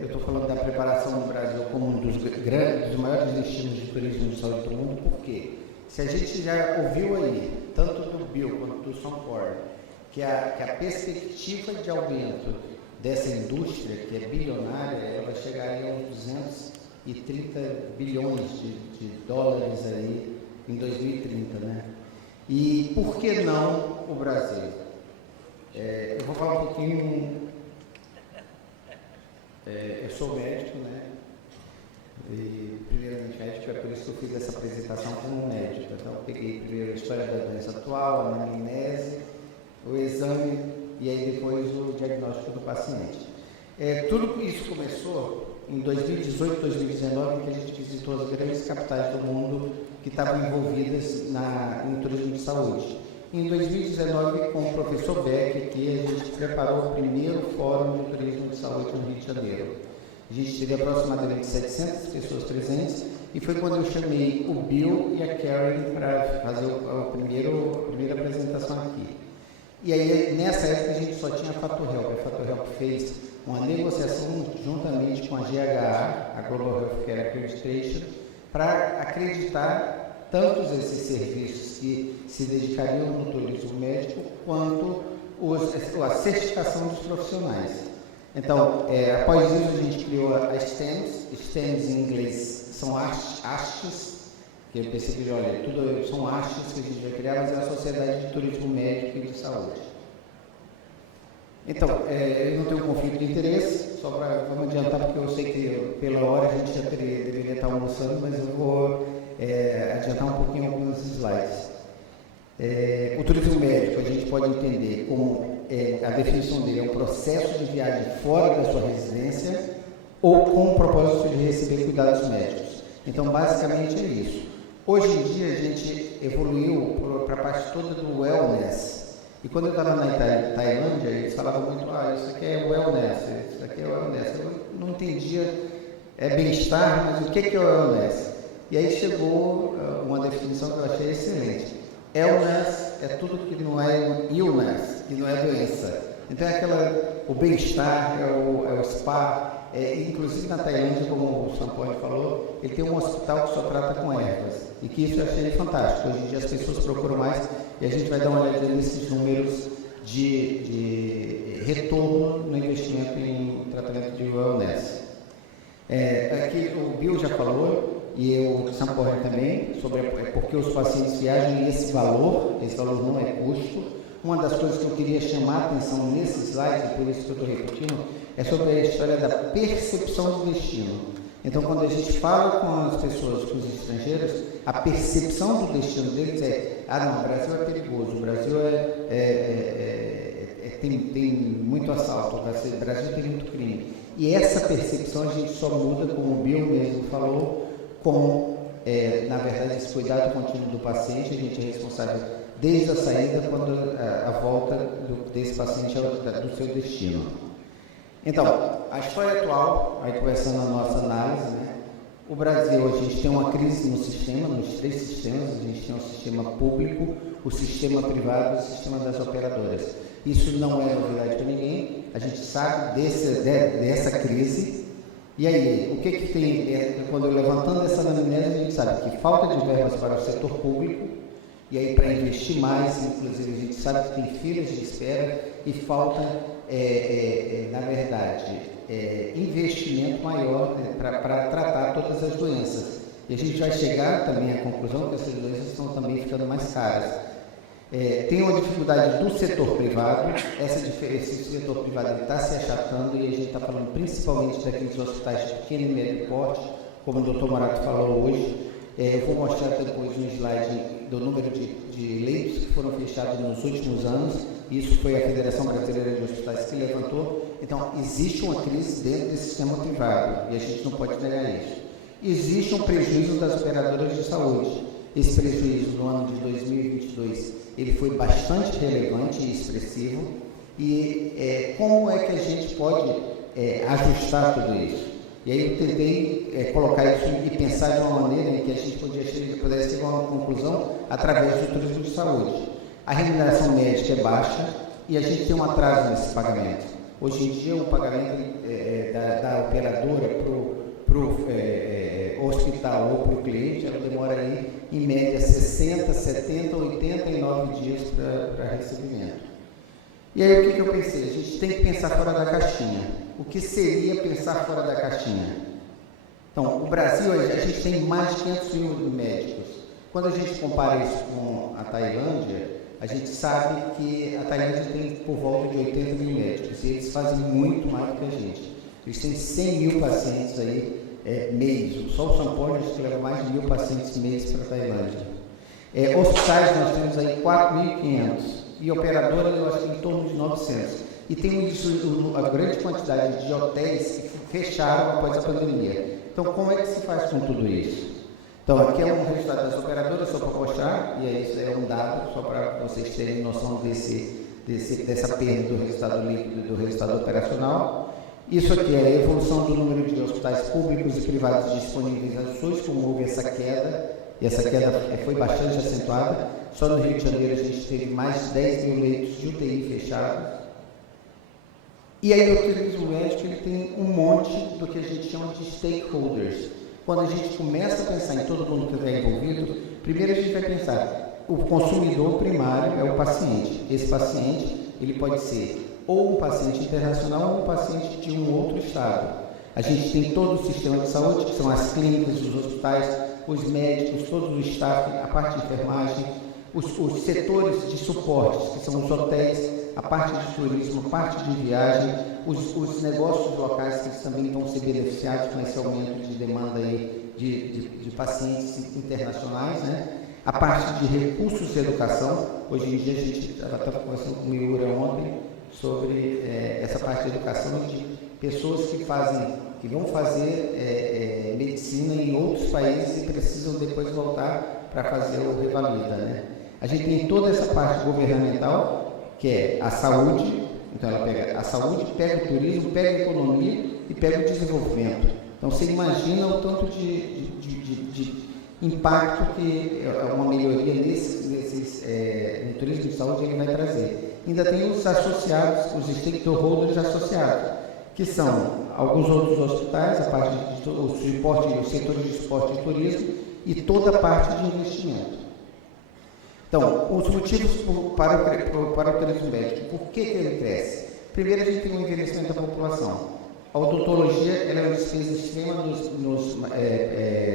Eu estou falando da preparação do Brasil como um dos maiores destinos de turismo de saúde do mundo, porque se a gente já ouviu aí, tanto do Bill quanto do Sampor, que a perspectiva de aumento dessa indústria, que é bilionária, ela vai chegar aí a uns 230 bilhões de dólares aí em 2030, né? E por que não o Brasil? Eu vou falar um pouquinho. Eu sou médico, né? E primeiramente médico, é por isso que eu fiz essa apresentação como médico. Então, eu peguei primeiro a história da doença atual, a anamnese, o exame e aí depois o diagnóstico do paciente. Tudo isso começou em 2018, 2019, que a gente visitou as grandes capitais do mundo que estavam envolvidas em turismo de saúde. Em 2019, com o professor Beck, aqui, a gente preparou o primeiro fórum de turismo de saúde no Rio de Janeiro. A gente teve aproximadamente 700 pessoas presentes e foi quando eu chamei o Bill e a Karen para fazer a primeira apresentação aqui. E aí, nessa época, a gente só tinha a FatoHelp. A FatoHelp fez uma negociação juntamente com a GHA, a Global Healthcare Accreditation, para acreditar tantos esses serviços que se dedicariam no turismo médico, quanto a certificação dos profissionais. Então, após isso, a gente criou as STEMs. STEMs em inglês são hastes, que eu percebi, olha, tudo são hastes que a gente vai criar, mas é a Sociedade de Turismo Médico e de Saúde. Então, eu não tenho conflito de interesse, vamos adiantar, porque eu sei que pela hora a gente já deveria estar almoçando, mas eu vou adiantar um pouquinho alguns slides. O turismo médico, a gente pode entender como a definição dele é um processo de viagem fora da sua residência ou com o propósito de receber cuidados médicos. Então, basicamente é isso. Hoje em dia, a gente evoluiu para a parte toda do wellness. E quando eu estava na Tailândia, eles falavam muito, isso aqui é wellness, isso aqui é wellness. Eu não entendia, bem-estar, mas o que é wellness? E aí chegou uma definição que eu achei excelente. Wellness é tudo que não é illness, que não é doença. Então o bem-estar, é o spa. Inclusive na Tailândia, como o Sampone falou, ele tem um hospital que só trata com ervas. E que isso eu achei fantástico. Hoje em dia as pessoas procuram mais e a gente vai dar uma olhadinha nesses números de retorno no investimento em tratamento de wellness. Aqui o Bill já falou, e o Sampone também, sobre porque os pacientes viajam e esse valor não é custo. Uma das coisas que eu queria chamar a atenção nesse slide, por isso que eu estou repetindo, é sobre a história da percepção do destino. Então, quando a gente fala com as pessoas, com os estrangeiros, a percepção do destino deles não, o Brasil é perigoso, o Brasil tem muito assalto, o Brasil tem muito crime. E essa percepção a gente só muda, como o Bill mesmo falou, na verdade, esse cuidado contínuo do paciente. A gente é responsável desde a saída, quando a volta desse paciente do seu destino. Então, a história atual, aí começando a nossa análise, né? O Brasil, a gente tem uma crise no sistema, nos três sistemas. A gente tem o sistema público, o sistema privado e o sistema das operadoras. Isso não é novidade para ninguém, a gente sabe dessa crise. E aí, o que tem, quando levantando essa anamnese, a gente sabe que falta de verbas para o setor público, e aí para investir mais, inclusive a gente sabe que tem filas de espera e falta, na verdade, investimento maior para tratar todas as doenças. E a gente vai chegar também à conclusão que essas doenças estão também ficando mais caras. Tem uma dificuldade do setor privado, esse setor privado está se achatando, e a gente está falando principalmente daqueles hospitais de pequeno e médio porte, como o Dr. Morato falou hoje. Eu vou mostrar depois um slide do número de leitos que foram fechados nos últimos anos. Isso foi a Federação Brasileira de Hospitais que levantou. Então, existe uma crise dentro desse sistema privado, e a gente não pode negar isso. Existe um prejuízo das operadoras de saúde. Esse prejuízo no ano de 2022 ele foi bastante relevante e expressivo. E como é que a gente pode ajustar tudo isso? E aí eu tentei colocar isso e pensar de uma maneira em que a gente pudesse chegar a uma conclusão através do turismo de saúde. A remuneração médica é baixa e a gente tem um atraso nesse pagamento. Hoje em dia, o pagamento da operadora para o hospital ou para o cliente, ela demora aí, em média, 60, 70, 89 dias para recebimento. E aí, o que eu pensei? A gente tem que pensar fora da caixinha. O que seria pensar fora da caixinha? Então, o Brasil, a gente tem mais de 500 mil médicos. Quando a gente compara isso com a Tailândia, a gente sabe que a Tailândia tem por volta de 80 mil médicos, e eles fazem muito mais do que a gente. Eles têm 100 mil pacientes aí, mês. Só o São Paulo leva mais de 1.000 pacientes mês para a Tailândia. Hospitais nós temos aí 4.500, e operadora eu acho que em torno de 900. E tem a grande quantidade de hotéis que fecharam após a pandemia. Então, como é que se faz com tudo isso? Então, aqui é um resultado das operadoras, só para mostrar, e aí isso é um dado, só para vocês terem noção dessa perda do resultado líquido e do resultado operacional. Isso aqui é a evolução do número de hospitais públicos e privados disponíveis ao SUS, como houve essa queda, e essa queda foi bastante acentuada. Só no Rio de Janeiro a gente teve mais de 10 mil leitos de UTI fechados. E aí o turismo médico ele tem um monte do que a gente chama de stakeholders. Quando a gente começa a pensar em todo mundo que está envolvido, primeiro a gente vai pensar, o consumidor primário é o paciente. Esse paciente, ele pode ser ou um paciente internacional ou um paciente de um outro estado. A gente tem todo o sistema de saúde, que são as clínicas, os hospitais, os médicos, todo o staff, a parte de enfermagem, os setores de suporte, que são os hotéis, a parte de turismo, a parte de viagem, os negócios locais que também vão ser beneficiados com esse aumento de demanda aí de pacientes internacionais, né? A parte de recursos de educação. Hoje em dia a gente estava conversando com o Miura ontem sobre essa parte de educação de pessoas que vão fazer medicina em outros países e precisam depois voltar para fazer o Revalida, né? A gente tem toda essa parte governamental, que é a saúde. Então ela pega a saúde, pega o turismo, pega a economia e pega o desenvolvimento. Então você imagina o tanto de impacto que uma melhoria no turismo de saúde ele vai trazer. Ainda tem os associados, os stakeholders associados, que são alguns outros hospitais, a parte os setores de suporte e turismo e toda a parte de investimento. Então, os motivos para o turismo médico, por que ele cresce? Primeiro, a gente tem um envelhecimento da população. A odontologia ela é uma despesa extrema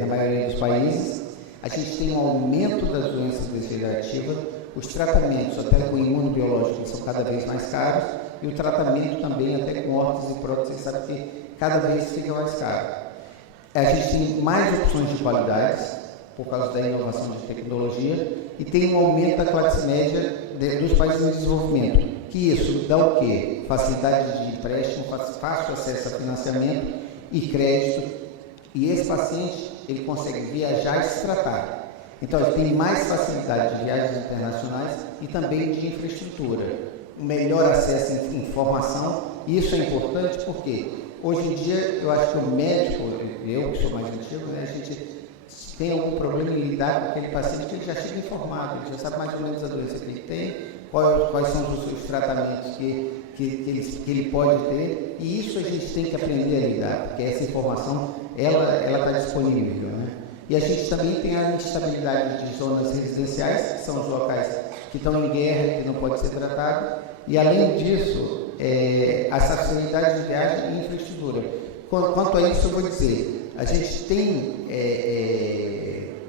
na maioria dos países. A gente tem um aumento das doenças degenerativas, os tratamentos, até com imunobiológicos, são cada vez mais caros, e o tratamento também, até com órteses e próteses, sabe que cada vez fica mais caro. A gente tem mais opções de qualidades, por causa da inovação de tecnologia, e tem um aumento da classe média dos países em desenvolvimento, que isso dá o quê? Facilidade de empréstimo, fácil acesso a financiamento e crédito, e esse paciente ele consegue viajar e se tratar. Então ele tem mais facilidade de viagens internacionais e também de infraestrutura, melhor acesso à informação, e isso é importante porque hoje em dia eu acho que o médico, eu que sou mais antigo, né, a gente tem algum problema em lidar com aquele paciente que ele já chega informado, ele já sabe mais ou menos a doença que ele tem, quais são os tratamentos que ele pode ter, e isso a gente tem que aprender a lidar, porque essa informação ela está disponível, né? E a gente também tem a instabilidade de zonas residenciais, que são os locais que estão em guerra, que não pode ser tratado, e além disso, as facilidades de viagem e infraestrutura. Quanto a isso, eu vou dizer, a gente tem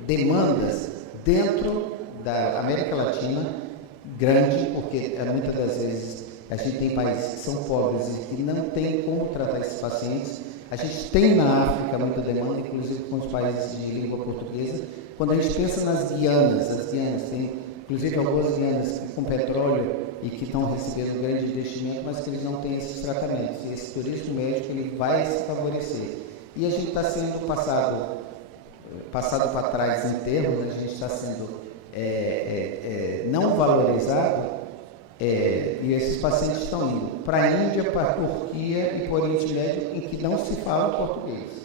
demandas dentro da América Latina grande, porque muitas das vezes a gente tem países que são pobres e que não tem como tratar esses pacientes. A gente tem na África muita demanda, inclusive com os países de língua portuguesa. Quando a gente pensa nas Guianas, as Guianas tem inclusive algumas Guianas com petróleo e que estão recebendo um grande investimento, mas que eles não têm esses tratamentos. E esse turismo médico ele vai se favorecer. E a gente está sendo passado para trás em termos, a gente está sendo não valorizado, e esses pacientes estão indo para a Índia, para a Turquia e para o Oriente Médio, em que não se fala português.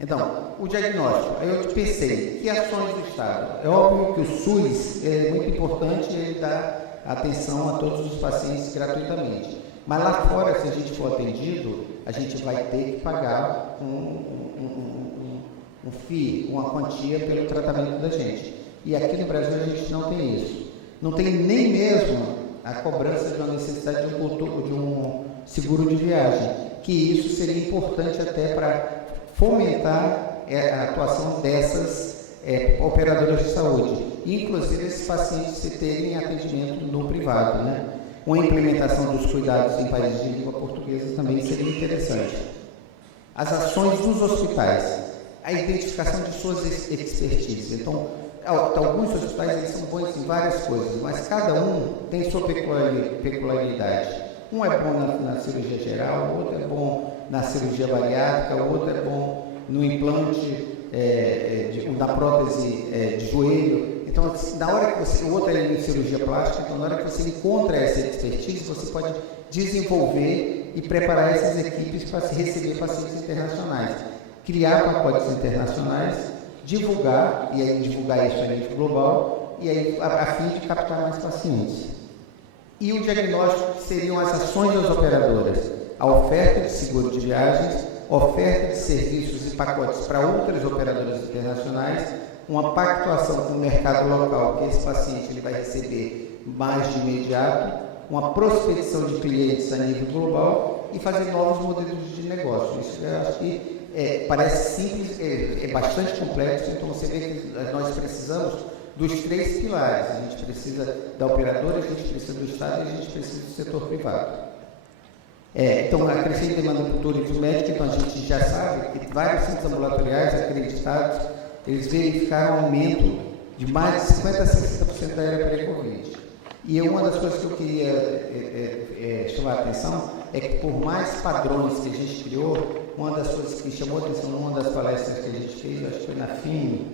Então, o diagnóstico, aí eu pensei, que ações do Estado? É óbvio que o SUS é muito importante, ele dá atenção a todos os pacientes gratuitamente. Mas lá fora, se a gente for atendido, a gente vai ter que pagar um FII, uma quantia pelo tratamento da gente. E aqui no Brasil a gente não tem isso. Não tem nem mesmo a cobrança de uma necessidade de um seguro de viagem, que isso seria importante até para fomentar a atuação dessas operadoras de saúde, e inclusive esses pacientes se terem atendimento no privado, né? Uma implementação dos cuidados em países de língua portuguesa também seria interessante. As ações dos hospitais, a identificação de suas expertises. Então, alguns hospitais eles são bons em várias coisas, mas cada um tem sua peculiaridade. Um é bom na cirurgia geral, outro é bom na cirurgia bariátrica, outro é bom no implante da prótese de joelho. Então, na hora que você, o outro é em cirurgia plástica, então na hora que você encontra essa expertise, você pode desenvolver e preparar essas equipes para receber pacientes internacionais, criar pacotes internacionais, divulgar, e aí divulgar isso a nível global, e aí a fim de captar mais pacientes. E o diagnóstico seriam as ações das operadoras, a oferta de seguro de viagens, oferta de serviços e pacotes para outras operadoras internacionais, uma pactuação com o mercado local, que esse paciente ele vai receber mais de imediato, uma prospecção de clientes a nível global e fazer novos modelos de negócio. Isso eu acho que parece simples, é bastante complexo, então você vê que nós precisamos dos 3 pilares. A gente precisa da operadora, a gente precisa do Estado e a gente precisa do setor privado. Então, a crescente demanda por turismo médico, então a gente já sabe que vários centros ambulatoriais acreditados, eles verificaram um aumento de mais de 50% a 60% da era pré-Covid. E uma das coisas que eu queria chamar a atenção é que, por mais padrões que a gente criou, uma das coisas que chamou a atenção numa das palestras que a gente fez, acho que foi na FIM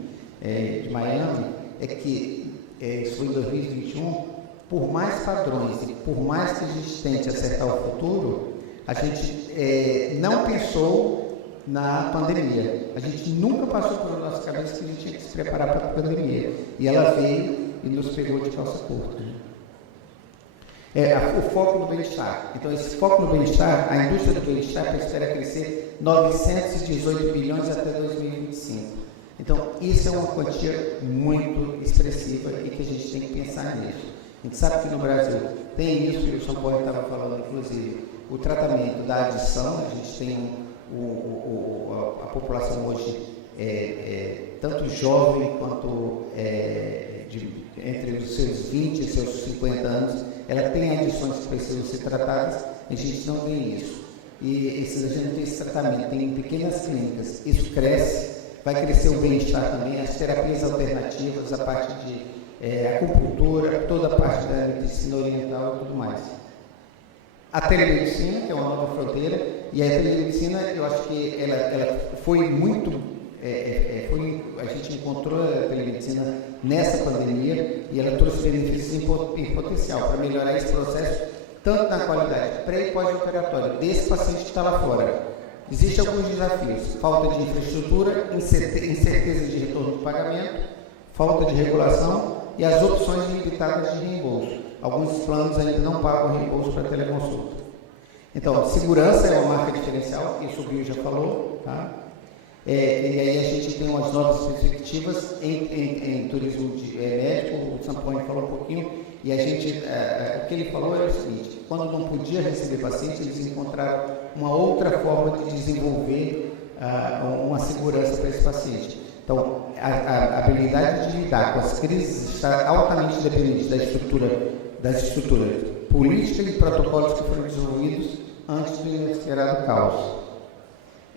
de Miami, é que, isso foi em 2021, por mais padrões e por mais que a gente tente acertar o futuro, a gente não pensou na pandemia. A gente nunca passou pela nossa cabeça que a gente tinha que se preparar para a pandemia. E ela veio e nos pegou de calça curta. O foco no bem-estar. Então, esse foco no bem-estar, a indústria do bem-estar espera crescer 918 bilhões até 2025. Então, isso é uma quantia muito expressiva e que a gente tem que pensar nisso. A gente sabe que no Brasil tem isso, e o São Paulo estava falando, inclusive, o tratamento da adição. A gente tem a população hoje, tanto jovem quanto entre os seus 20 e seus 50 anos, ela tem adições que precisam ser tratadas, a gente não tem isso. E a gente não tem esse tratamento, tem pequenas clínicas, isso cresce, vai crescer o bem-estar também, as terapias alternativas, a parte de acupuntura, toda a parte da medicina oriental e tudo mais. A telemedicina, que é uma nova fronteira, e a telemedicina, eu acho que ela foi muito... a gente encontrou a telemedicina nessa pandemia e ela trouxe benefícios em potencial para melhorar esse processo, tanto na qualidade pré e pós-operatória desse paciente que está lá fora. Existem alguns desafios: falta de infraestrutura, incerteza de retorno de pagamento, falta de regulação e as opções limitadas de reembolso. Alguns planos ainda não pagam reembolso para teleconsulta. Então, segurança é uma marca diferencial, isso o Bill já falou, tá? E aí a gente tem umas novas perspectivas em turismo médico. O Samponi falou um pouquinho, e a gente, o que ele falou era o seguinte: quando não podia receber pacientes, eles encontraram uma outra forma de desenvolver uma segurança para esse paciente. Então, a habilidade de lidar com as crises está altamente dependente das estruturas políticas e protocolos que foram desenvolvidos antes do inesperado caos.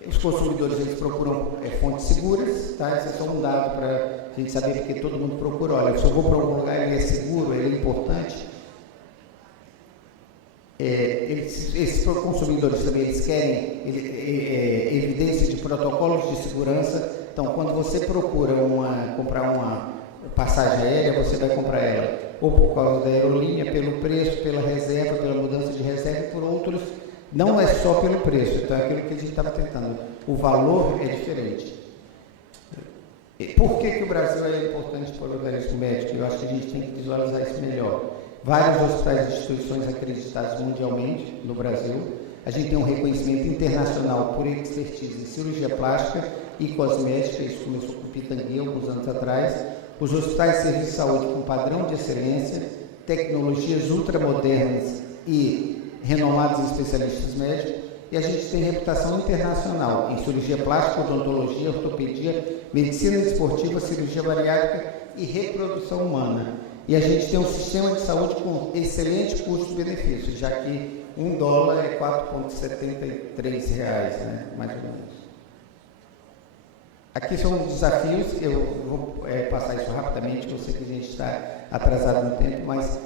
Os consumidores, eles procuram fontes seguras, tá? Isso é só um dado para a gente saber, porque todo mundo procura. Olha, se eu vou para algum lugar, ele é seguro, ele é importante. Esses consumidores também, eles querem evidência de protocolos de segurança. Então, quando você procura comprar uma passagem aérea, você vai comprar ela ou por causa da aerolínea, pelo preço, pela reserva, pela mudança de reserva e por outros. Não é só pelo preço, então é aquilo que a gente estava tentando. O valor é diferente. Por que o Brasil é importante para o organismo médico? Eu acho que a gente tem que visualizar isso melhor. vários hospitais e instituições acreditados mundialmente no Brasil. A gente tem um reconhecimento internacional por expertise em cirurgia plástica e cosmética, isso começou com Pitangui alguns anos atrás. Os hospitais de serviço de saúde com padrão de excelência, tecnologias ultramodernas e renomados especialistas médicos, e a gente tem reputação internacional em cirurgia plástica, odontologia, ortopedia, medicina desportiva, cirurgia bariátrica e reprodução humana. E a gente tem um sistema de saúde com excelente custo-benefício, já que $1 é R$4,73, né? Mais ou menos. Aqui são os desafios, eu vou passar isso rapidamente, eu sei que a gente está atrasado no tempo, mas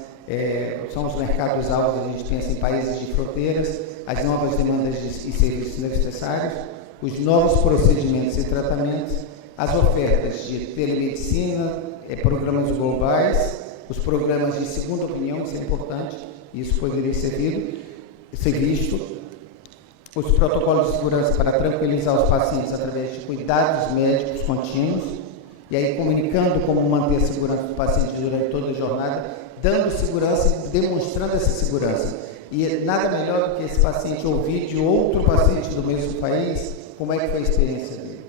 são os mercados-alvos, a gente pensa em países de fronteiras, as novas demandas e serviços necessários, os novos procedimentos e tratamentos, as ofertas de telemedicina, programas globais, os programas de segunda opinião, isso é importante, isso poderia ser visto, os protocolos de segurança para tranquilizar os pacientes através de cuidados médicos contínuos, e aí comunicando como manter a segurança do paciente durante toda a jornada, dando segurança e demonstrando essa segurança. E nada melhor do que esse paciente ouvir de outro paciente do mesmo país como é que foi a experiência dele.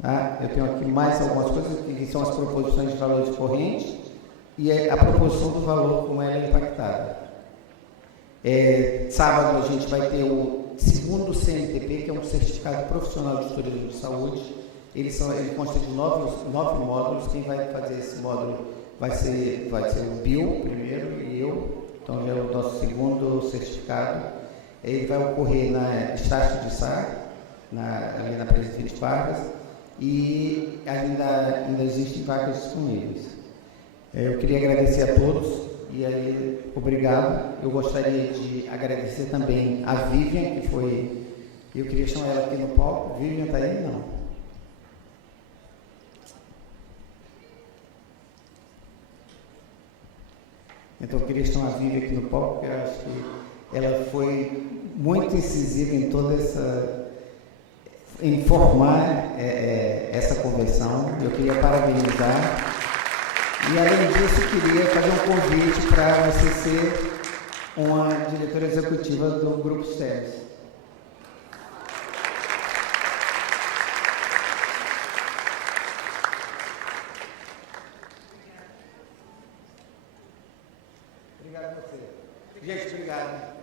Tá? Eu tenho aqui mais algumas coisas, que são as proposições de valores correntes e a proposição do valor, como ela é impactada. Sábado a gente vai ter o segundo CNTP, que é um certificado profissional de turismo de saúde. Ele consta de 9 módulos. Quem vai fazer esse módulo vai ser o Bill primeiro e eu. Então já é o nosso segundo certificado. Ele vai ocorrer na Estácio de Sá, ali na Presidente Vargas, e ainda existem vagas disponíveis. Eu queria agradecer a todos. E aí, obrigado. Eu gostaria de agradecer também a Vivian, que foi... Eu queria chamar ela aqui no palco. Vivian está aí? Não. Então, eu queria chamar a Vivian aqui no palco, porque eu acho que ela foi muito incisiva em toda em formar essa convenção. Eu queria parabenizar. E, além disso, queria fazer um convite para você ser uma diretora executiva do Grupo STERS. Obrigado a você. Gente, obrigado.